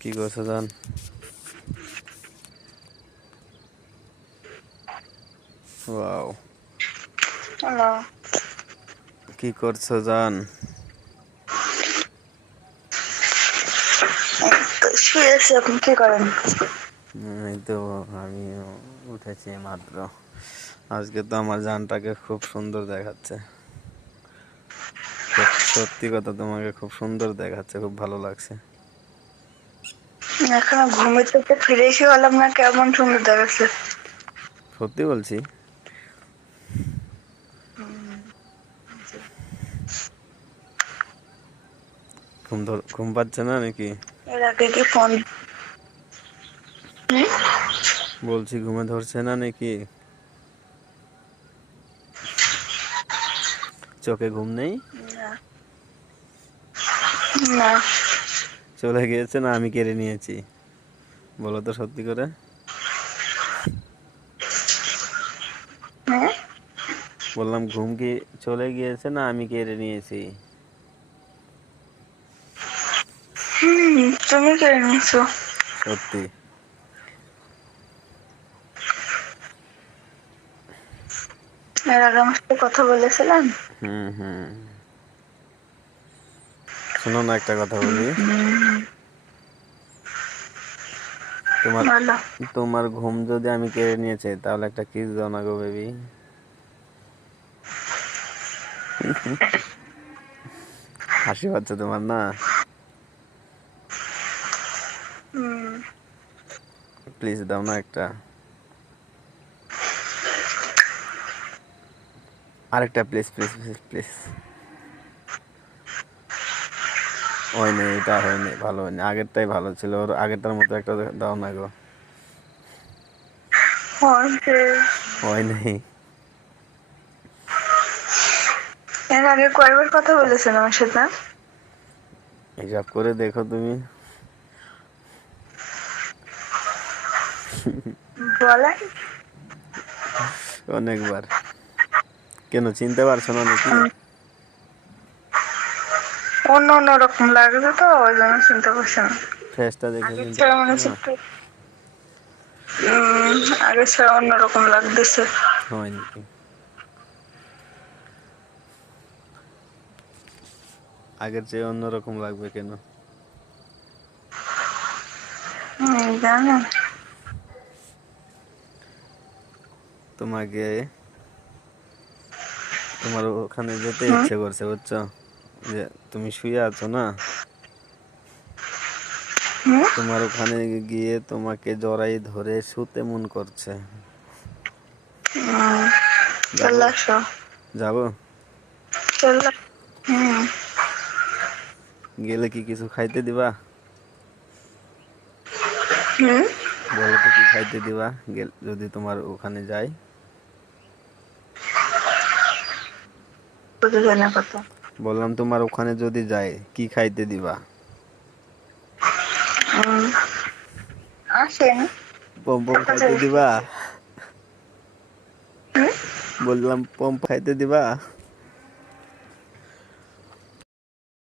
কি করছো জান? ওয়াও। হ্যালো। কি করছো জান? শুয়ে আছি, আপনি কি করেন? এই তো আমি উঠেছি মাত্র। আজকে তো আমার জানটাকে খুব সুন্দর দেখাচ্ছে। সত্যি কথা, তোমাকে খুব সুন্দর দেখাচ্ছে, খুব ভালো লাগছে। এখনো ঘুমের থেকে ফিরে এসে বললাম না কেমন সুন্দর দেখাচ্ছে। সত্যি বলছি। ঘুম পাচ্ছে না নাকি? এর আগে কি ফোন? বলছি ঘুমে ধরছে না নাকি? চোখে ঘুম নেই? না না। চলে গিয়েছে না আমি কেড়ে নিয়েছি? বলো তো সত্যি করে। বললাম ঘুম কি চলে গিয়েছে না আমি কেড়ে নিয়েছি? তুমি কেড়ে নিয়েছো। সত্যি। এর আগে আমার সাথে কথা বলেছিলেন? হুম হুম। শোনো না, একটা কথা বলি। তোমার বলো। তোমার ঘুম যদি আমি কেড়ে নিয়েছি তাহলে একটা কিস দাও না গো বেবি। হাসি পাচ্ছে তোমার না? প্লিজ দাও না একটা। আরেকটা প্লিজ প্লিজ প্লিজ প্লিজ। হয় নাই, এটা হয়নি, ভালো হয়নি। আগেরটাই ভালো ছিল, ওর আগেরটার মতো একটা দাও না গো। হয় নাই। এর আগে কয়বার কথা বলেছেন আমার সাথে? হিসাব করে দেখো তুমি। বলেন। অনেকবার। কেন চিনতে পারছো না নাকি? অন্য অন্য রকম লাগছে তো ওই জন্য চিন্তা করছি না। ফেসটা দেখে আগের চিনতে ছাড়া পারছো মনে হচ্ছে না? একটু আগের ছাড়া অন্যরকম লাগতেছে। হয় নাকি? আগের চেয়ে অন্যরকম লাগবে কেন? জানেন, তোমাকে তোমার ওখানে যেতে ইচ্ছে করছে, বুঝছো? যে তুমি শুয়ে আছো না, তোমার ওখানে গিয়ে তোমাকে জড়াই ধরে শুতে মন করছে। যাবো? চলে আসো। যাবো? চলে। গেলে কি কিছু খাইতে দিবা? হুম। বলো তো কি খাইতে দিবা যদি তোমার ওখানে যাই? বুঝে না কথা। বললাম তোমার ওখানে যদি যাই কি খাইতে দিবা? আসেন। পম পম তারপর খাইতে দিবা? বললাম পম খাইতে দিবা?